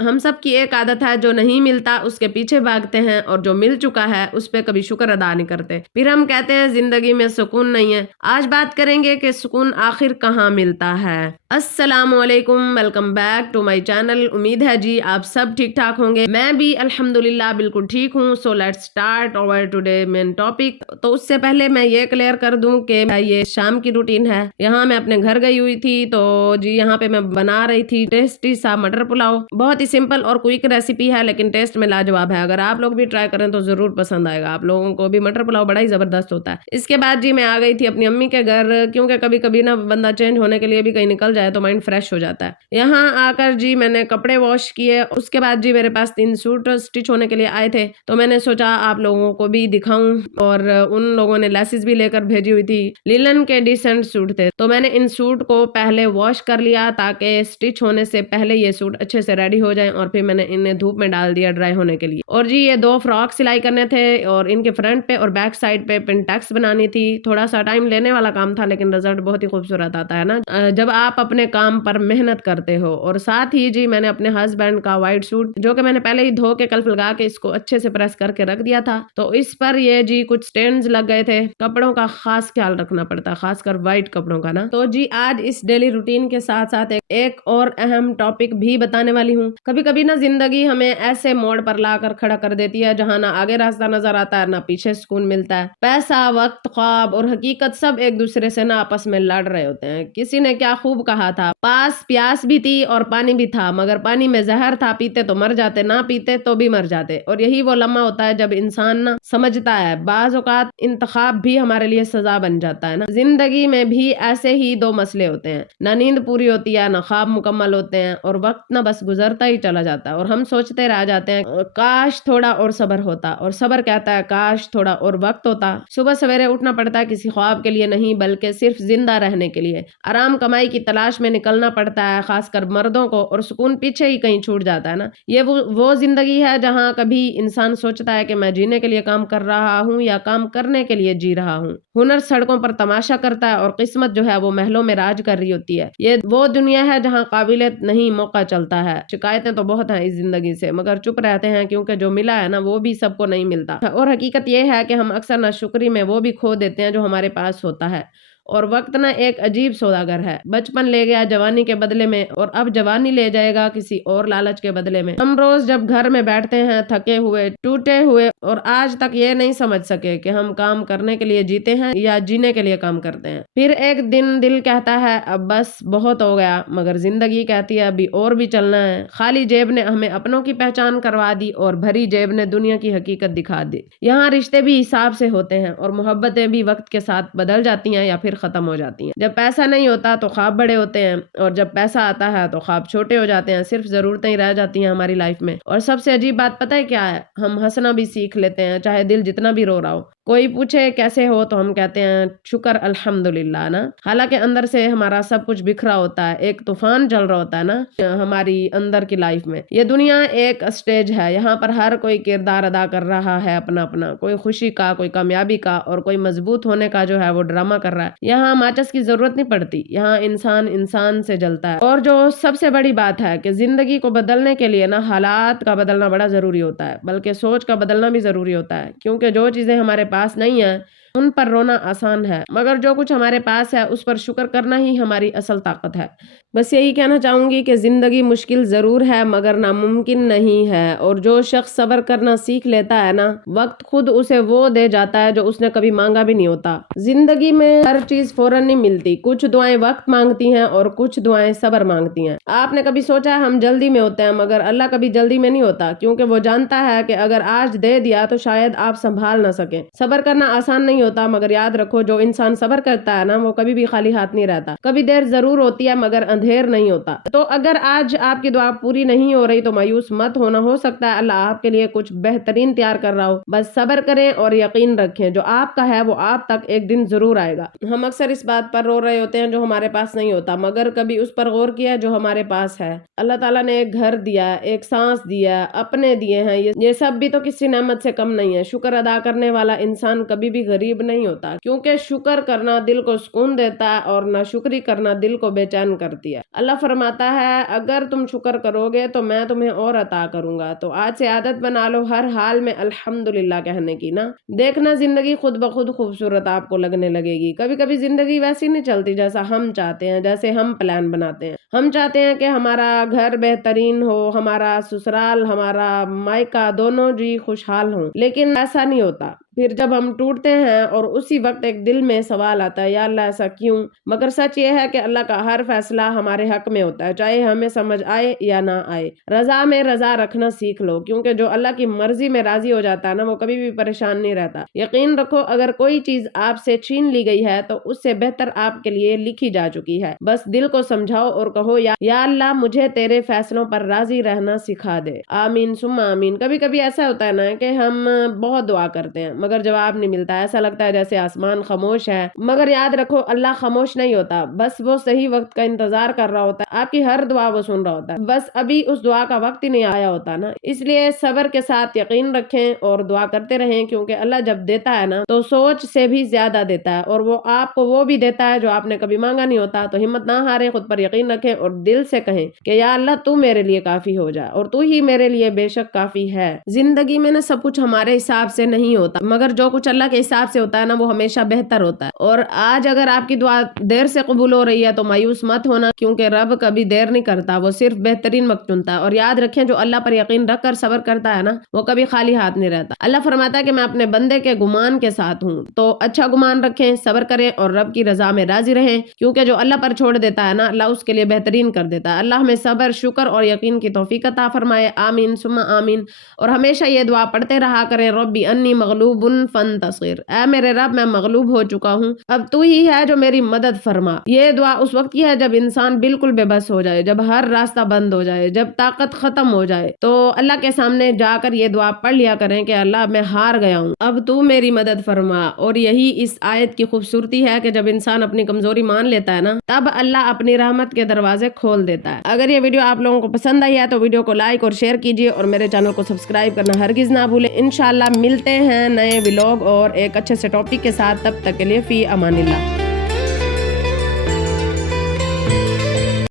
ہم سب کی ایک عادت ہے، جو نہیں ملتا اس کے پیچھے بھاگتے ہیں اور جو مل چکا ہے اس پہ کبھی شکر ادا نہیں کرتے، پھر ہم کہتے ہیں زندگی میں سکون نہیں ہے۔ آج بات کریں گے کہ سکون آخر کہاں ملتا ہے۔ السلام علیکم، welcome back to my channel. امید ہے جی آپ سب ٹھیک ٹھاک ہوں گے، میں بھی الحمدللہ بالکل ٹھیک ہوں۔ So let's start our today main topic. تو اس سے پہلے میں یہ کلیئر کر دوں کہ یہ شام کی روٹین ہے۔ یہاں میں اپنے گھر گئی ہوئی تھی، تو جی یہاں پہ میں بنا رہی تھی ٹیسٹی سا مٹر پلاؤ۔ بہت ہی سمپل اور کوئک ریسیپی ہے، لیکن ٹیسٹ میں لاجواب ہے۔ اگر آپ لوگ بھی ٹرائی کریں تو ضرور پسند آئے گا، آپ لوگوں کو بھی مٹر پلاؤ بڑا ہی زبردست ہوتا ہے۔ اس کے بعد جی میں آ گئی تھی اپنی امی کے گھر، کیونکہ کبھی کبھی نا بندہ چینج ہونے کے لیے بھی کہیں نکل جائے تو مائنڈ فریش ہو جاتا ہے۔ یہاں آ کر جی میں نے کپڑے واش کیے، اس کے بعد جی میرے پاس 3 سوٹ سٹچ ہونے کے لیے آئے تھے، تو میں نے سوچا آپ لوگوں کو بھی دکھاؤں، اور ان لوگوں نے لیسز بھی لے کر بھیجی ہوئی تھی۔ لینن کے ڈیسنٹ سوٹ تھے، تو میں نے ان سوٹ کو پہلے واش کر لیا تاکہ سٹچ ہونے سے پہلے یہ سوٹ اچھے سے ریڈی ہو جائیں، اور پھر میں نے انہیں دھوپ میں ڈال دیا ڈرائی ہونے کے لیے۔ اور جی یہ 2 فراک سلائی کرنے تھے، اور ان کے فرنٹ پہ اور بیک سائڈ پہ پنٹیکس بنانی تھی۔ تھوڑا سا ٹائم لینے والا کام تھا، لیکن رزلٹ بہت ہی خوبصورت آتا ہے نا جب آپ اپنے کام پر محنت کرتے ہو۔ اور ساتھ ہی جی میں نے اپنے ہسبینڈ کا وائٹ سوٹ، جو کہ میں نے پہلے ہی دھو کے کلف لگا کے اس کو اچھے سے پریس کر کے رکھ دیا تھا، تو اس پر یہ جی کچھ سٹینڈز لگ گئے تھے۔ کپڑوں کا خاص خیال رکھنا پڑتا ہے، خاص کر وائٹ کپڑوں کا نا۔ تو جی آج اس ڈیلی روٹین کے ساتھ ساتھ ایک اور اہم ٹاپک بھی بتانے والی ہوں۔ کبھی کبھی نا زندگی ہمیں ایسے موڑ پر لا کر کھڑا کر دیتی ہے جہاں نہ آگے راستہ نظر آتا ہے، نہ پیچھے سکون ملتا ہے۔ پیسہ، وقت، خواب اور حقیقت سب ایک دوسرے سے نا آپس میں لڑ رہے ہوتے ہیں۔ کسی نے کیا خوب کہا تھا، پاس پیاس بھی تھی اور پانی بھی تھا، مگر پانی میں زہر تھا، پیتے تو مر جاتے، نہ پیتے تو بھی مر جاتے۔ اور یہی وہ لمحہ ہوتا ہے جب انسان نا سمجھتا ہے بعض اوقات انتخاب بھی ہمارے لیے سزا بن جاتا ہے نا۔ زندگی میں بھی ایسے ہی 2 مسئلے ہوتے ہیں، نہ نیند پوری ہوتی ہے، نہ خواب مکمل ہوتے ہیں، اور وقت نہ بس گزرتا ہی چلا جاتا ہے، اور ہم سوچتے رہ جاتے ہیں کاش تھوڑا اور صبر ہوتا، اور صبر کہتا ہے کاش تھوڑا اور وقت ہوتا۔ صبح سویرے اٹھنا پڑتا ہے کسی خواب کے لیے نہیں، بلکہ صرف زندہ رہنے کے لیے۔ آرام کمائی کی تلاش میں نکلنا پڑتا ہے، خاص کر مردوں کو، اور سکون پیچھے ہی کہیں چھوٹ جاتا ہے نا۔ یہ وہ زندگی ہے جہاں کبھی انسان سوچتا ہے کہ میں جینے کے لیے کام کر رہا ہوں یا کام کرنے کے لیے جی رہا ہوں۔ ہنر سڑکوں پر تماشا کرتا ہے، اور قسمت جو ہے وہ محلوں میں راج کر رہی ہوتی ہے۔ یہ وہ دنیا ہے جہاں قابلیت نہیں موقع چلتا ہے۔ شکایتیں تو بہت ہیں اس زندگی سے، مگر چپ رہتے ہیں، کیونکہ جو ملا ہے نا وہ بھی سب کو نہیں ملتا۔ اور حقیقت یہ ہے کہ ہم اکثر ناشکری میں وہ بھی کھو دیتے ہیں جو ہمارے پاس ہوتا ہے۔ اور وقت نا ایک عجیب سوداگر ہے، بچپن لے گیا جوانی کے بدلے میں، اور اب جوانی لے جائے گا کسی اور لالچ کے بدلے میں۔ ہم روز جب گھر میں بیٹھتے ہیں تھکے ہوئے، ٹوٹے ہوئے، اور آج تک یہ نہیں سمجھ سکے کہ ہم کام کرنے کے لیے جیتے ہیں یا جینے کے لیے کام کرتے ہیں۔ پھر ایک دن دل کہتا ہے اب بس بہت ہو گیا، مگر زندگی کہتی ہے ابھی اور بھی چلنا ہے۔ خالی جیب نے ہمیں اپنوں کی پہچان کروا دی، اور بھری جیب نے دنیا کی حقیقت دکھا دی۔ یہاں رشتے بھی حساب سے ہوتے ہیں، اور محبتیں بھی وقت کے ساتھ بدل جاتی ہیں یا پھر ختم ہو جاتی ہیں۔ جب پیسہ نہیں ہوتا تو خواب بڑے ہوتے ہیں، اور جب پیسہ آتا ہے تو خواب چھوٹے ہو جاتے ہیں، صرف ضرورتیں ہی رہ جاتی ہیں ہماری لائف میں۔ اور سب سے عجیب بات پتہ ہے کیا ہے، ہم ہنسنا بھی سیکھ لیتے ہیں چاہے دل جتنا بھی رو رہا ہو۔ کوئی پوچھے کیسے ہو تو ہم کہتے ہیں شکر الحمدللہ نا، حالانکہ اندر سے ہمارا سب کچھ بکھرا ہوتا ہے، ایک طوفان چل رہا ہوتا ہے نا ہماری اندر کی لائف میں۔ یہ دنیا ایک اسٹیج ہے، یہاں پر ہر کوئی کردار ادا کر رہا ہے اپنا اپنا، کوئی خوشی کا، کوئی کامیابی کا، اور کوئی مضبوط ہونے کا جو ہے وہ ڈرامہ کر رہا ہے۔ یہاں ماچس کی ضرورت نہیں پڑتی، یہاں انسان انسان سے جلتا ہے۔ اور جو سب سے بڑی بات ہے کہ زندگی کو بدلنے کے لیے نا حالات کا بدلنا بڑا ضروری ہوتا ہے، بلکہ سوچ کا بدلنا بھی ضروری ہوتا ہے، کیونکہ جو چیزیں ہمارے پاس نہیں ہیں ان پر رونا آسان ہے، مگر جو کچھ ہمارے پاس ہے اس پر شکر کرنا ہی ہماری اصل طاقت ہے۔ بس یہی کہنا چاہوں گی کہ زندگی مشکل ضرور ہے مگر ناممکن نہیں ہے، اور جو شخص صبر کرنا سیکھ لیتا ہے نا، وقت خود اسے وہ دے جاتا ہے جو اس نے کبھی مانگا بھی نہیں ہوتا۔ زندگی میں ہر چیز فوراً نہیں ملتی، کچھ دعائیں وقت مانگتی ہیں اور کچھ دعائیں صبر مانگتی ہیں۔ آپ نے کبھی سوچا ہے ہم جلدی میں ہوتے ہیں، مگر اللہ کبھی جلدی میں نہیں ہوتا، کیونکہ وہ جانتا ہے کہ اگر آج دے دیا تو شاید آپ سنبھال نہ سکیں۔ صبر کرنا آسان نہیں ہوتا، مگر یاد رکھو جو انسان صبر کرتا ہے نا وہ کبھی بھی خالی ہاتھ نہیں رہتا۔ کبھی دیر ضرور ہوتی ہے مگر اندھیر نہیں ہوتا۔ تو اگر آج آپ کی دعا پوری نہیں ہو رہی تو مایوس مت ہونا، ہو سکتا ہے اللہ آپ کے لیے کچھ بہترین تیار کر رہا ہو۔ بس صبر کریں اور یقین رکھیں جو آپ کا ہے وہ آپ تک ایک دن ضرور آئے گا۔ ہم اکثر اس بات پر رو رہے ہوتے ہیں جو ہمارے پاس نہیں ہوتا، مگر کبھی اس پر غور کیا جو ہمارے پاس ہے۔ اللہ تعالیٰ نے ایک گھر دیا، ایک سانس دیا، اپنے دیے ہیں، یہ سب بھی تو کسی نعمت سے کم نہیں ہے۔ شکر ادا کرنے والا انسان کبھی بھی غریب نصیب نہیں ہوتا، کیونکہ شکر کرنا دل کو سکون دیتا ہے اور ناشکری کرنا دل کو بے چین کرتی ہے۔ اللہ فرماتا ہے اگر تم شکر کرو گے تو میں تمہیں اور عطا کروں گا۔ تو آج سے عادت بنا لو ہر حال میں الحمدللہ کہنے کی نا، دیکھنا زندگی خود بخود خوبصورت آپ کو لگنے لگے گی۔ کبھی کبھی زندگی ویسی نہیں چلتی جیسا ہم چاہتے ہیں، جیسے ہم پلان بناتے ہیں۔ ہم چاہتے ہیں کہ ہمارا گھر بہترین ہو، ہمارا سسرال، ہمارا مائکہ دونوں جی خوشحال ہوں، لیکن ایسا نہیں ہوتا۔ پھر جب ہم ٹوٹتے ہیں اور اسی وقت ایک دل میں سوال آتا ہے یا اللہ ایسا کیوں؟ مگر سچ یہ ہے کہ اللہ کا ہر فیصلہ ہمارے حق میں ہوتا ہے، چاہے ہمیں سمجھ آئے یا نہ آئے۔ رضا میں رضا رکھنا سیکھ لو، کیونکہ جو اللہ کی مرضی میں راضی ہو جاتا ہے نا، وہ کبھی بھی پریشان نہیں رہتا۔ یقین رکھو اگر کوئی چیز آپ سے چھین لی گئی ہے تو اس سے بہتر آپ کے لیے لکھی جا چکی ہے۔ بس دل کو سمجھاؤ اور کہو یا اللہ مجھے تیرے فیصلوں پر راضی رہنا سکھا دے۔ آمین ثم آمین۔ کبھی کبھی ایسا ہوتا ہے نا کہ ہم بہت دعا کرتے ہیں مگر جواب نہیں ملتا، ایسا لگتا ہے جیسے آسمان خاموش ہے، مگر یاد رکھو اللہ خاموش نہیں ہوتا، بس وہ صحیح وقت کا انتظار کر رہا ہوتا ہے۔ آپ کی ہر دعا وہ سن رہا ہوتا ہے، بس ابھی اس دعا کا وقت ہی نہیں آیا ہوتا نا۔ اس لیے صبر کے ساتھ یقین رکھیں اور دعا کرتے رہیں، کیونکہ اللہ جب دیتا ہے نا تو سوچ سے بھی زیادہ دیتا ہے، اور وہ آپ کو وہ بھی دیتا ہے جو آپ نے کبھی مانگا نہیں ہوتا۔ تو ہمت نہ ہارے، خود پر یقین رکھیں اور دل سے کہیں کہ یا اللہ تو میرے لیے کافی ہو جا، اور تو ہی میرے لیے بے شک کافی ہے۔ زندگی میں نا سب کچھ ہمارے حساب سے نہیں ہوتا، مگر جو کچھ اللہ کے حساب سے ہوتا ہے نا وہ ہمیشہ بہتر ہوتا ہے۔ اور آج اگر آپ کی دعا دیر سے قبول ہو رہی ہے تو مایوس مت ہونا، کیونکہ رب کبھی دیر نہیں کرتا، وہ صرف بہترین وقت چنتا ہے۔ اور یاد رکھیں جو اللہ پر یقین رکھ کر صبر کرتا ہے نا وہ کبھی خالی ہاتھ نہیں رہتا۔ اللہ فرماتا ہے کہ میں اپنے بندے کے گمان کے ساتھ ہوں، تو اچھا گمان رکھیں، صبر کریں اور رب کی رضا میں راضی رہیں، کیونکہ جو اللہ پر چھوڑ دیتا ہے نا اللہ اس کے لیے بہترین کر دیتا ہے۔ اللہ ہمیں صبر، شکر اور یقین کی توفیق عطا فرمائے، آمین ثم آمین۔ اور ہمیشہ یہ دعا پڑھتے رہا کریں، ربی انی مغلوب فانتصر، اے میرے رب میں مغلوب ہو چکا ہوں، اب تو ہی ہے جو میری مدد فرما۔ یہ دعا اس وقت کی ہے جب انسان بالکل بے بس ہو جائے، جب ہر راستہ بند ہو جائے، جب طاقت ختم ہو جائے، تو اللہ کے سامنے جا کر یہ دعا پڑھ لیا کریں کہ اللہ میں ہار گیا ہوں، اب تو میری مدد فرما۔ اور یہی اس آیت کی خوبصورتی ہے کہ جب انسان اپنی کمزوری مان لیتا ہے نا تب اللہ اپنی رحمت کے دروازے کھول دیتا ہے۔ اگر یہ ویڈیو آپ لوگوں کو پسند آئی ہے تو ویڈیو کو لائک اور شیئر کیجیے، اور میرے چینل کو سبسکرائب کرنا ہرگز نہ بھولیں۔ انشاءاللہ ملتے ہیں نئے ولاگ اور ایک اچھے سے ٹاپک کے ساتھ، تب تک کے لیے فی امان اللہ۔